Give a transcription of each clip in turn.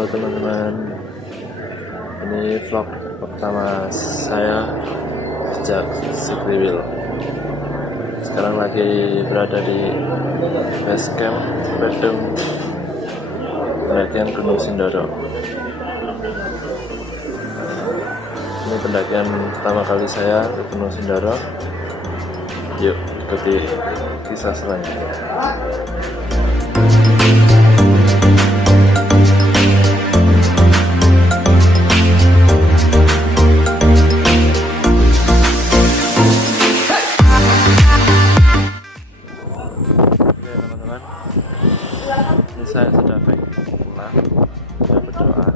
Halo teman-teman, ini vlog pertama saya sejak Sikriwil. Sekarang lagi berada di base camp Badung pendakian Gunung Sindoro. Ini pendakian pertama kali saya ke Gunung Sindoro. Yuk ikuti kisah selanjutnya. Ini saya sudah baik pulang, sudah berdoa.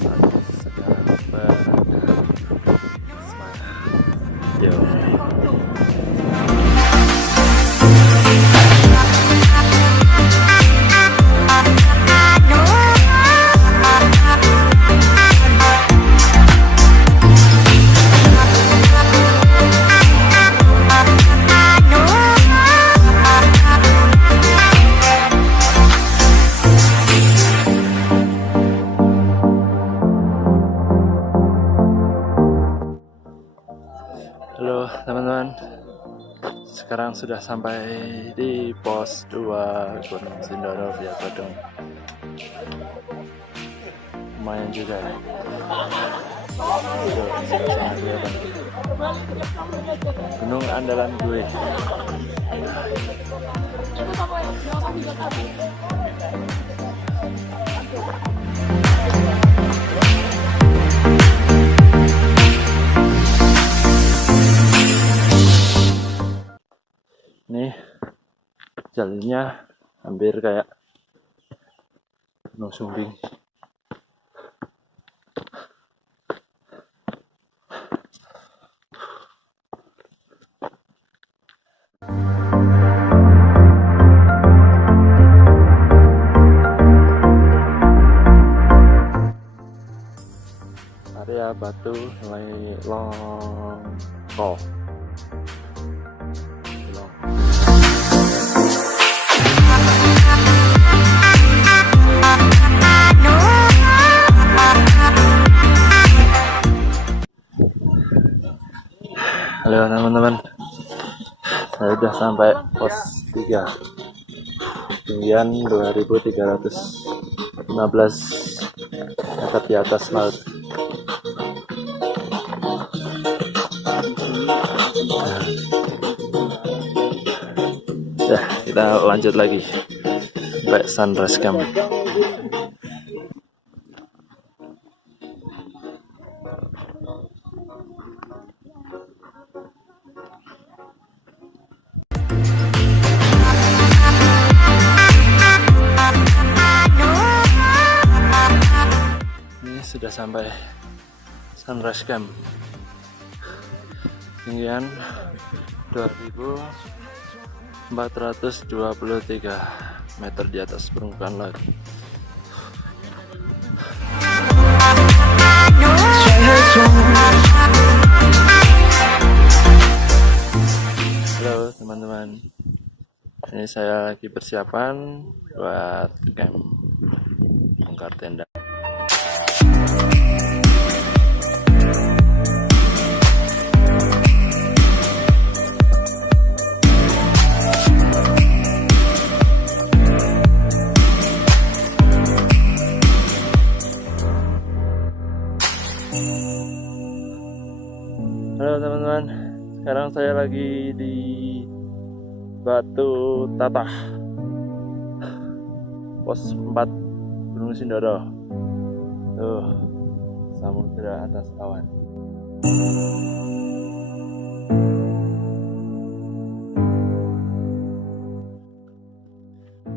Saatnya sekarang semangat. Yo. Halo teman-teman, sekarang sudah sampai di pos 2 Gunung Sindoro via Badung. Lumayan juga ya. Sudah sangat kelihatan. Gunung andalan gue. Nih jalannya hampir kayak Gunung Sumbing. Area Batu Longko. Halo teman-teman, saya sudah sampai pos 3, ketinggian 2315 meter di atas laut. Ya, kita lanjut lagi sampai sunrise camp. Sudah sampai sunrise camp, ketinggian 2423 meter di atas permukaan laut. Halo teman-teman, ini saya lagi persiapan buat camp, bongkar tenda. Halo teman-teman, sekarang saya lagi di Batu Tatah, pos 4 Gunung Sindoro. Tuh, samudra atas awan.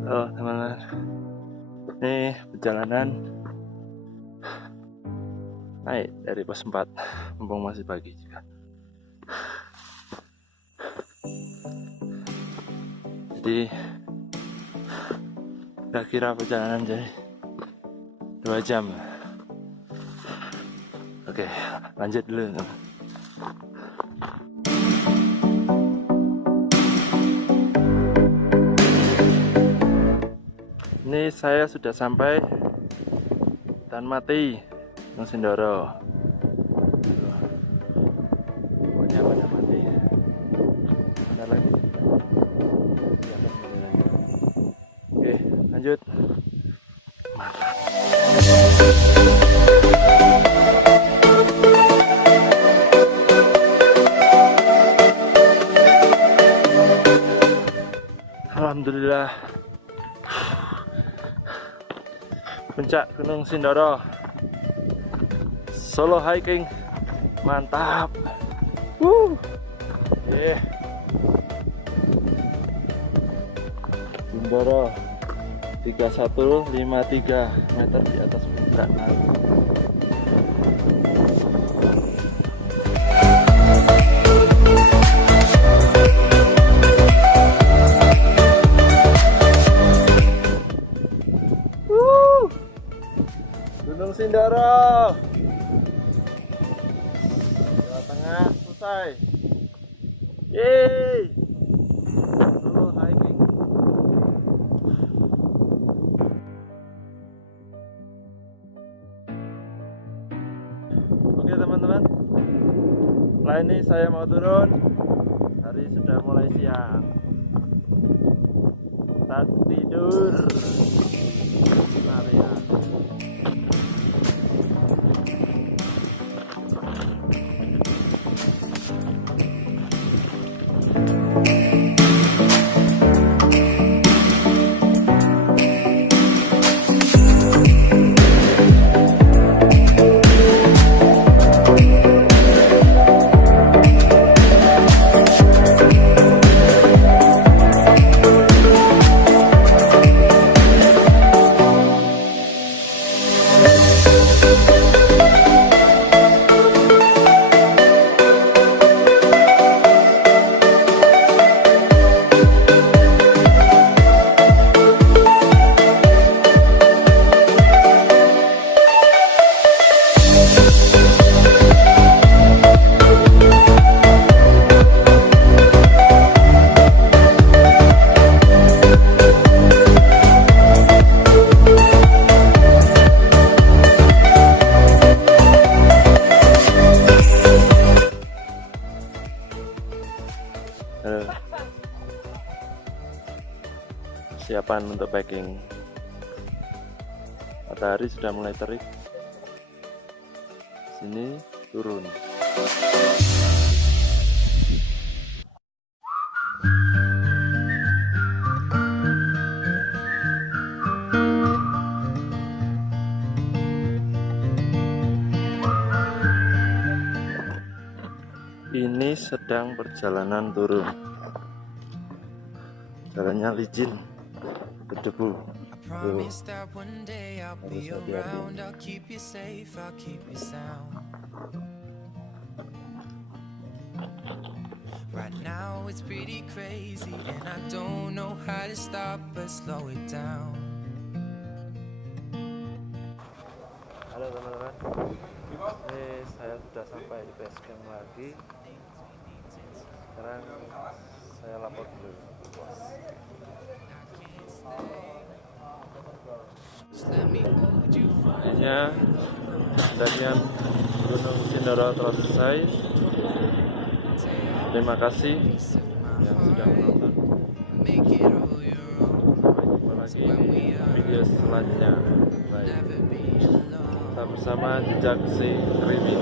Halo teman-teman, ini perjalanan naik dari pos 4, mumpung masih pagi juga. Jadi kira-kira perjalanan jadi 2 jam. Oke, lanjut dulu. Ini Ini saya sudah sampai dan mati Gunung Sindoro. Pokoknya pada mati. Bentar lagi. Oke, lanjut. Mantap. Alhamdulillah. Puncak Gunung Sindoro, solo hiking, mantap. Sindoro 3153 meter di atas puncak laut. Gunung Sindoro, Jawa Tengah selesai. Yeay, solo hiking. Oke teman-teman, setelah ini saya mau turun. Hari sudah mulai siang. Kita tidur. Area. Persiapan untuk packing. Matahari sudah mulai terik. Sini turun. Ini sedang perjalanan turun. Jalannya licin, berdebu. Harus hati-hati. Right now it's pretty crazy and I don't know how to stop but slow it down. Halo teman-teman, ini saya sudah sampai di base camp lagi. Sekarang saya lapor dulu bos. Akhirnya pendakian Gunung Sindoro telah selesai. Terima kasih yang sudah menonton. Sampai jumpa lagi di video selanjutnya. Bye. Tetap bersama Jejak Si Krimin.